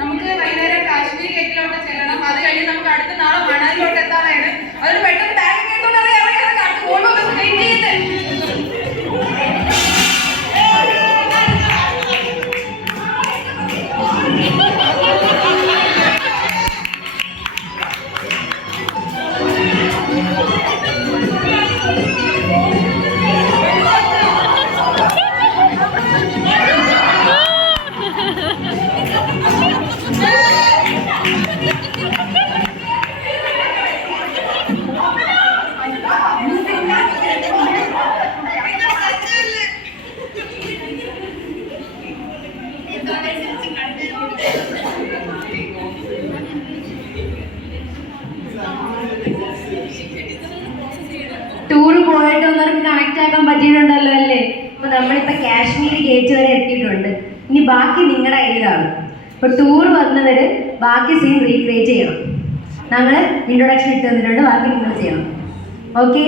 നമുക്ക് വൈകുന്നേരം കാശ്മീർ ഗേറ്റിലോട്ട് ചെല്ലണം. അത് കഴിഞ്ഞ് നമുക്ക് അടുത്ത നാളെ മണാലിലോട്ട് എത്താനാണ്. അതിന് പെട്ടെന്ന് ബാഗ് കേട്ടോണ്ട് ഓരോന്നും വെയിറ്റ് ചെയ്യുന്നത്. ടൂറ് പോയിട്ടൊന്നും കണക്ട് ആക്കാൻ പറ്റിയിട്ടുണ്ടല്ലോ അല്ലേ? അപ്പൊ നമ്മളിപ്പോ കാശ്മീർ ഗേറ്റ് വരെ എത്തിയിട്ടുണ്ട്. ഇനി ബാക്കി നിങ്ങളുടെ കയ്യിലാണ്. ഇപ്പൊ ടൂർ വന്നവര് ബാക്കി സീൻ റീക്രിയേറ്റ് ചെയ്യണം. ഞങ്ങൾ ഇൻട്രൊഡക്ഷൻ ഇട്ട് തന്നിട്ടുണ്ട്, ബാക്കി നിങ്ങൾ ചെയ്യണം. ഓക്കെ?